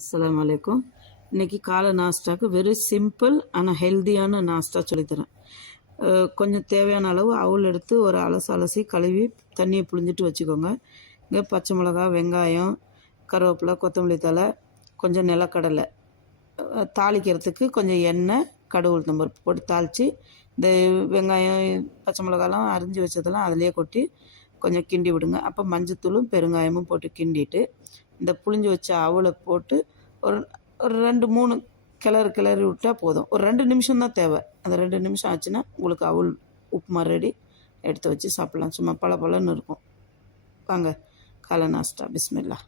அஸ்ஸலாமு அலைக்கும். இன்றைக்கி காலை நாஸ்டாக்கு வெரி சிம்பிள் ஆனால் ஹெல்த்தியான நாஸ்டா சொல்லித்தரேன். கொஞ்சம் தேவையான அளவு அவுள் எடுத்து ஒரு அலசி கழுவி தண்ணியை புழிஞ்சிட்டு வச்சுக்கோங்க. இங்கே பச்சை மிளகா, வெங்காயம், கருவேப்பிலை, கொத்தமல்லி தழை, கொஞ்சம் நிலக்கடலை, தாளிக்கிறதுக்கு கொஞ்சம் எண்ணெய், கடுகு, உளுத்தம் பருப்பு போட்டு தாளித்து இந்த வெங்காயம், பச்சை மிளகாலாம் அரிஞ்சு வச்சதெல்லாம் அதிலே கொட்டி கொஞ்சம் கிண்டி விடுங்க. அப்போ மஞ்சத்தூளும் பெருங்காயமும் போட்டு கிண்டிட்டு இந்த புளிஞ்சு வச்ச அவலை போட்டு ஒரு ஒரு 2-3 கிளறி விட்டால் போதும். ஒரு 2 நிமிஷம் தான் தேவை. அந்த 2 நிமிஷம் ஆச்சுன்னா உங்களுக்கு அவல் உப்புமா ரெடி. எடுத்து வச்சு சாப்பிட்லாம். சும்மா பளபளன்னு இருக்கும். வாங்க காலை நாஸ்டா. பிஸ்மில்லா.